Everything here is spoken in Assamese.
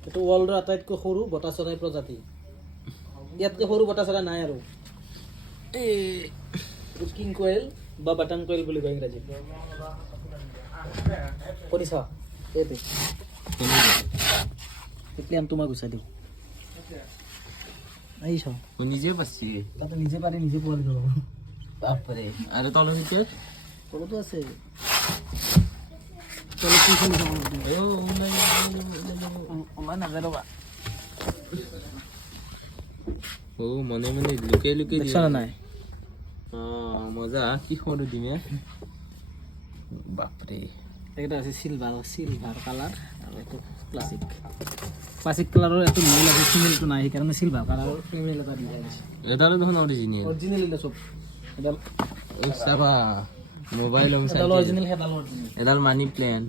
এইটো ৱৰ্ল্ডৰ আটাইতকৈ সৰু বটা চৰাই প্ৰজাতি ইয়াতকৈ সৰু বটা চৰাই নাই আৰু কিং কোয়েল বা বাটান কোয়েল বুলি কয় ইংৰাজীত কৰিছ এইটো এতিয়া তোমাক গুচাই দিওঁ আহিছ নিজে পাচ্ছি তাতে নিজে পাৰি নিজে পোৱালি ল'ব বাপৰে আৰু তলৰ ভিতৰত তলতো আছে তলত কি খেলিছ ওলাই নাযায় ৰ'বা ও মনে মনে লুকাই লুকাই দেখছ নাই মজা কি সৰু দিমে বাপৰে এটা আছে সিলভাৰ কালাৰ আৰু এইটো ক্লাছিক কালাৰৰ এইটো মেইল আছে ফিমেলটো নাই সেইকাৰণে সিলভাৰ কালাৰৰ ফিমেল এটা দিয়া আছে এডালো দেখোন অৰিজিনেল অৰিজিনেল এটা চব এডাল চাবা মোবাইল এডাল অৰিজিনেল সেইডাল অৰিজিনেল এডাল মানি প্লেণ্ট